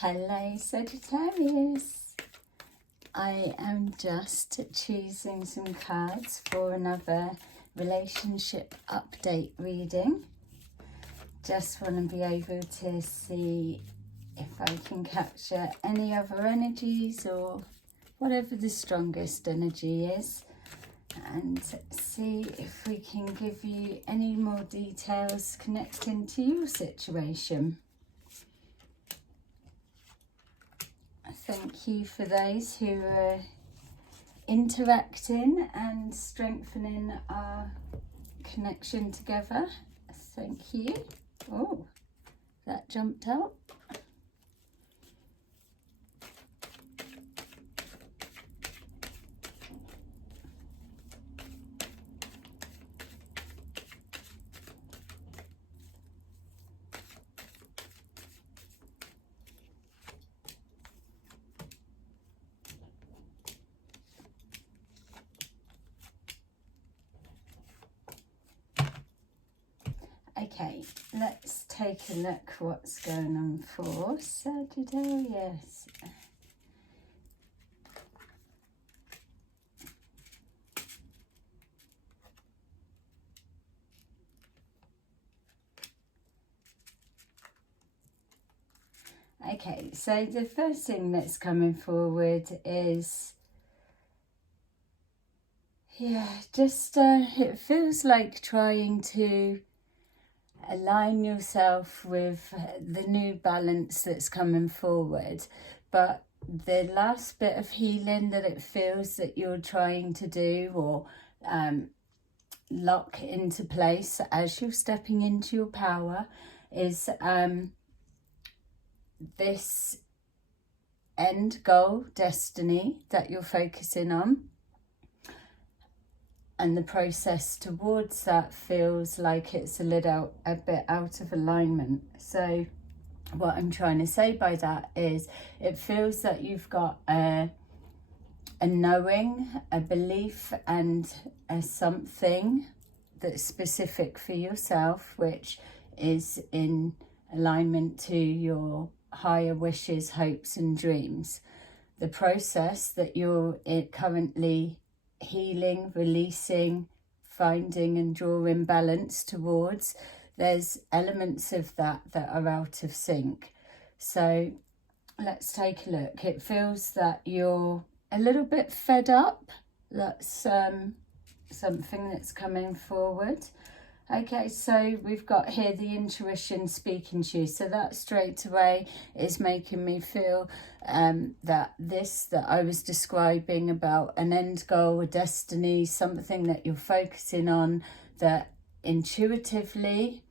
Hello Sagittarius, I am just choosing some cards for another relationship update reading. Just want to be able to see if I can capture any other energies or whatever the strongest energy is, and see if we can give you any more details connecting to your situation. Thank you for those who are interacting and strengthening our connection together. Thank you. Oh, that jumped out. Okay, let's take a look what's going on for Sagittarius. Okay, so the first thing that's coming forward is, it feels like trying to align yourself with the new balance that's coming forward, but the last bit of healing that it feels that you're trying to do or lock into place as you're stepping into your power is this end goal, destiny that you're focusing on. And the process towards that feels like it's a bit out of alignment. So what I'm trying to say by that is it feels that you've got a knowing, a belief and a something that's specific for yourself, which is in alignment to your higher wishes, hopes and dreams. The process that you're currently healing, releasing, finding and drawing balance towards, there's elements of that are out of sync. So let's take a look. It feels that you're a little bit fed up. That's something that's coming forward. Okay, so we've got here the intuition speaking to you. So that straight away is making me feel that I was describing about an end goal, a destiny, something that you're focusing on, that intuitively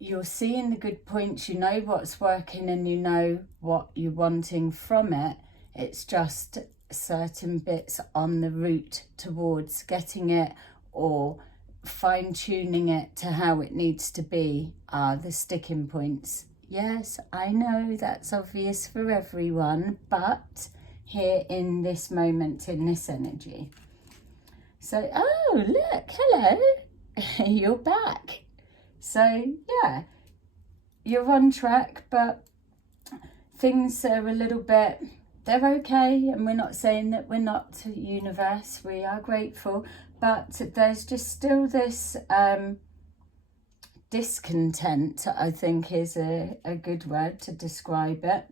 you're seeing the good points, you know what's working and you know what you're wanting from it. It's just certain bits on the route towards getting it or fine-tuning it to how it needs to be are the sticking points. Yes, I know that's obvious for everyone, but here in this moment, in this energy. So, oh, look, hello, you're back. So, yeah, you're on track, but things are a little bit, they're okay, and we're not saying that we're not universe, we are grateful, but there's just still this discontent, I think is a good word to describe it.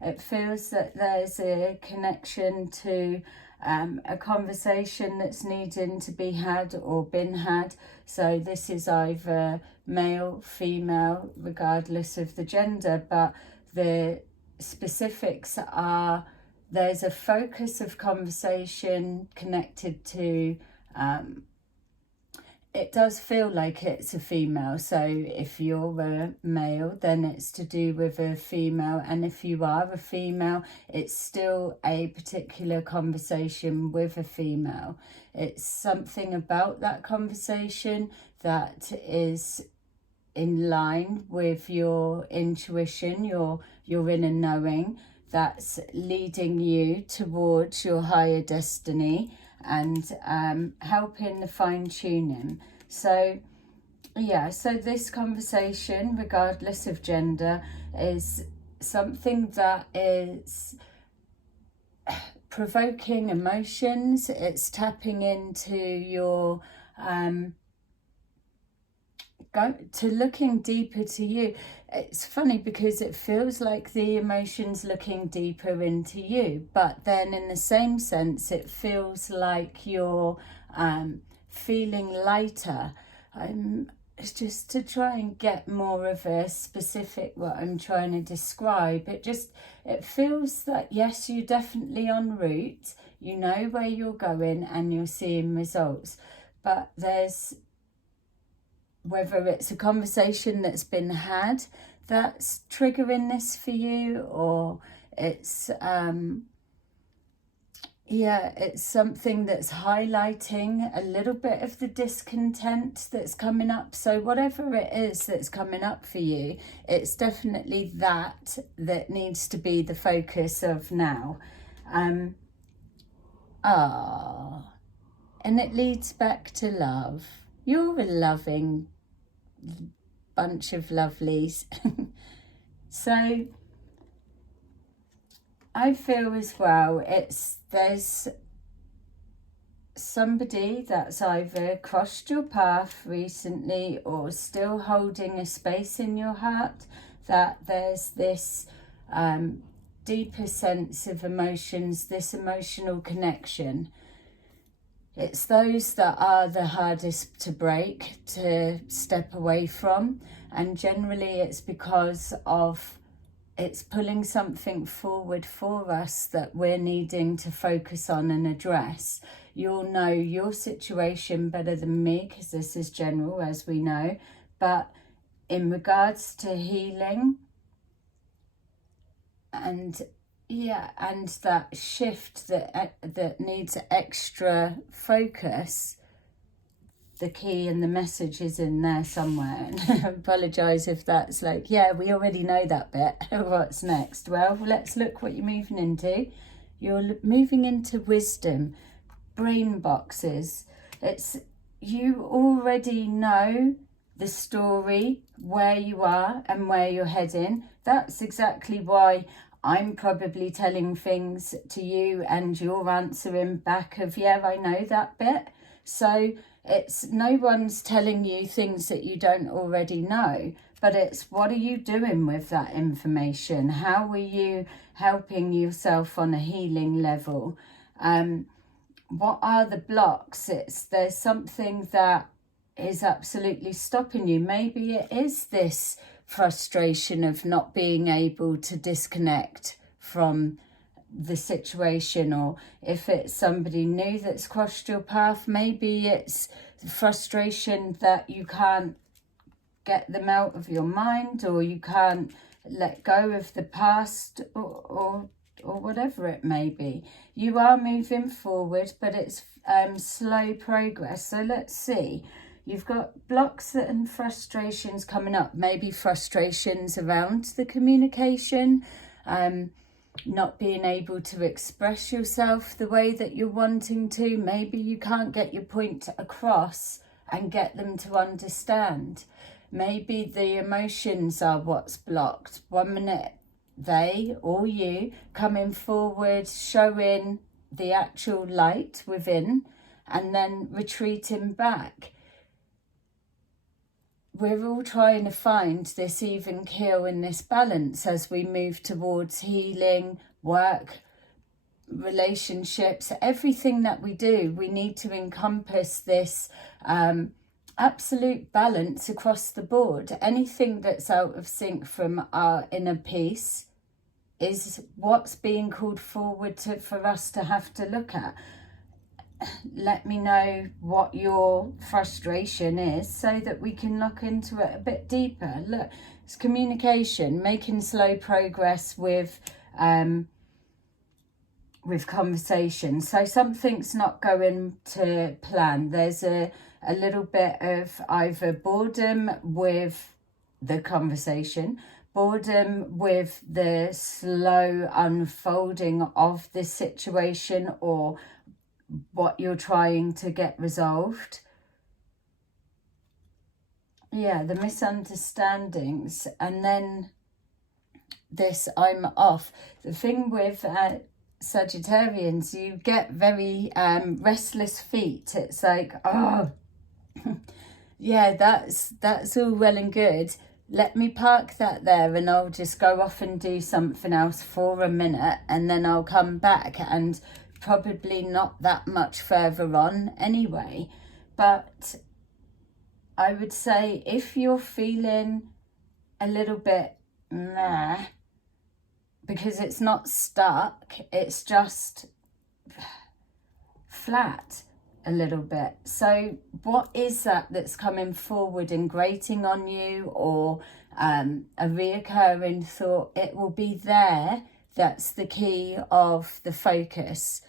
It feels that there's a connection to a conversation that's needing to be had or been had. So this is either male, female, regardless of the gender, but the specifics are there's a focus of conversation connected to it does feel like it's a female. So if you're a male, then it's to do with a female, and if you are a female, it's still a particular conversation with a female. It's something about that conversation that is in line with your intuition, your inner knowing, that's leading you towards your higher destiny and helping the fine-tuning. So yeah, so this conversation, regardless of gender, is something that is provoking emotions. It's tapping into your looking deeper to you. It's funny because it feels like the emotions looking deeper into you, but then in the same sense it feels like you're feeling lighter. It's just to try and get more of a specific what I'm trying to describe. It feels that yes, you're definitely en route, you know where you're going and you're seeing results, but there's, whether it's a conversation that's been had that's triggering this for you, or it's it's something that's highlighting a little bit of the discontent that's coming up. So whatever it is that's coming up for you, it's definitely that needs to be the focus of now. And it leads back to love. You're a loving bunch of lovelies. So I feel as well there's somebody that's either crossed your path recently or still holding a space in your heart, that there's this deeper sense of emotions, this emotional connection. It's those that are the hardest to break, to step away from, and generally it's because of it's pulling something forward for us that we're needing to focus on and address. You'll know your situation better than me because this is general, as we know, but in regards to healing and that shift that needs extra focus, the key and the message is in there somewhere. And I apologise if that's like, yeah, we already know that bit. What's next? Well, let's look what you're moving into. You're moving into wisdom, brain boxes. It's, you already know the story, where you are and where you're heading. That's exactly why I'm probably telling things to you and you're answering back of, yeah, I know that bit. So it's no one's telling you things that you don't already know, but it's what are you doing with that information? How are you helping yourself on a healing level? What are the blocks? There's something that is absolutely stopping you. Maybe it is this frustration of not being able to disconnect from the situation, or if it's somebody new that's crossed your path, maybe it's the frustration that you can't get them out of your mind, or you can't let go of the past, or whatever it may be. You are moving forward, but it's slow progress. So let's see. You've got blocks and frustrations coming up, maybe frustrations around the communication, not being able to express yourself the way that you're wanting to. Maybe you can't get your point across and get them to understand. Maybe the emotions are what's blocked. 1 minute they or you coming forward, showing the actual light within, and then retreating back. We're all trying to find this even keel and this balance as we move towards healing, work, relationships, everything that we do. We need to encompass this absolute balance across the board. Anything that's out of sync from our inner peace is what's being called forward for us to have to look at. Let me know what your frustration is so that we can look into it a bit deeper. Look, it's communication, making slow progress with conversation. So something's not going to plan. There's a little bit of either boredom with the conversation, boredom with the slow unfolding of the situation or what you're trying to get resolved. Yeah, the misunderstandings, and then this I'm off. The thing with Sagittarians, you get very restless feet. It's like, oh, yeah, that's all well and good. Let me park that there and I'll just go off and do something else for a minute, and then I'll come back, and probably not that much further on anyway. But I would say if you're feeling a little bit meh, because it's not stuck, it's just flat a little bit. So what is that that's coming forward and grating on you, or a reoccurring thought? It will be there. That's the key of the focus.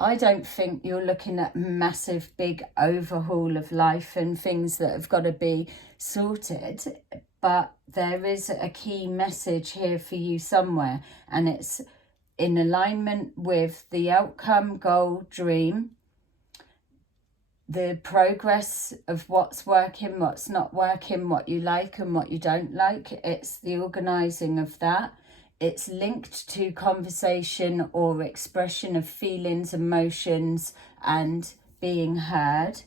I don't think you're looking at massive big overhaul of life and things that have got to be sorted, but there is a key message here for you somewhere, and it's in alignment with the outcome, goal, dream, the progress of what's working, what's not working, what you like and what you don't like. It's the organising of that. It's linked to conversation or expression of feelings, emotions, and being heard.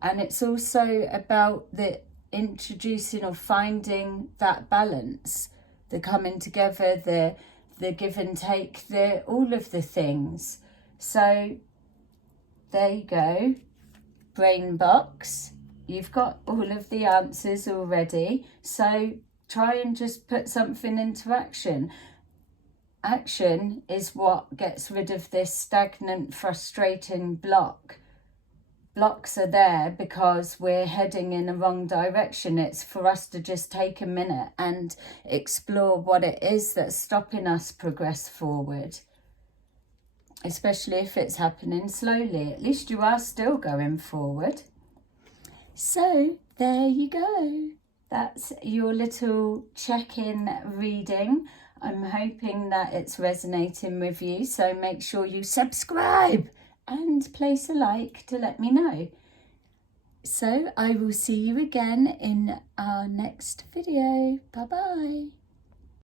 And it's also about the introducing or finding that balance, the coming together, the give and take, all of the things. So there you go, brain box. You've got all of the answers already. So try and just put something into action. Action is what gets rid of this stagnant, frustrating block. Blocks are there because we're heading in the wrong direction. It's for us to just take a minute and explore what it is that's stopping us progress forward. Especially if it's happening slowly. At least you are still going forward. So there you go. That's your little check-in reading. I'm hoping that it's resonating with you. So make sure you subscribe and place a like to let me know. So I will see you again in our next video. Bye-bye.